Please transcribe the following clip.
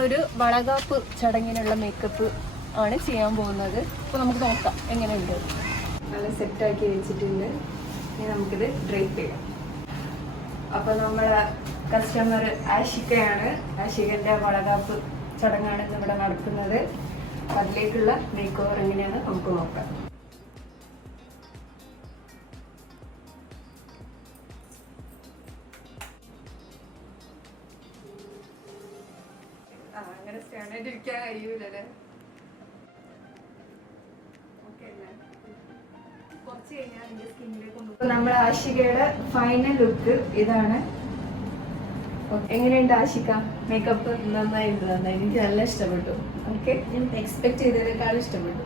നമ്മളൊരു വളകാപ്പ് ചടങ്ങിനുള്ള മേക്കപ്പ് ആണ് ചെയ്യാൻ പോകുന്നത്. അപ്പോൾ നമുക്ക് നോക്കാം എങ്ങനെയുണ്ട്. നല്ല സെറ്റാക്കി വെച്ചിട്ടുണ്ട്. ഇനി നമുക്കിത് ഡ്രൈപ്പ് ചെയ്യാം. അപ്പോൾ നമ്മളെ കസ്റ്റമർ ആഷികയാണ്. ആഷികൻ്റെ വളകാപ്പ് ചടങ്ങാണ് ഇവിടെ നടക്കുന്നത്. അതിലേക്കുള്ള മേക്ക് ഓവർ എങ്ങനെയാണെന്ന് നമുക്ക് നോക്കാം. അങ്ങനെ സ്റ്റാൻഡായിട്ട് ഇരിക്കാൻ കഴിയൂലല്ലേ. കുറച്ച് കഴിഞ്ഞാൽ അതിന്റെ സ്കിന്നിലേക്ക് കൊണ്ടുപോകും. നമ്മുടെ ആഷികയുടെ ഫൈനൽ ലുക്ക് ഇതാണ്. എങ്ങനെയുണ്ട് ആഷിക മേക്കപ്പ്? നന്നായിട്ട് എനിക്ക് നല്ല ഇഷ്ടപ്പെട്ടു. ഓക്കെ, ഞാൻ എക്സ്പെക്ട് ചെയ്തതിനേക്കാളും ഇഷ്ടപ്പെട്ടു.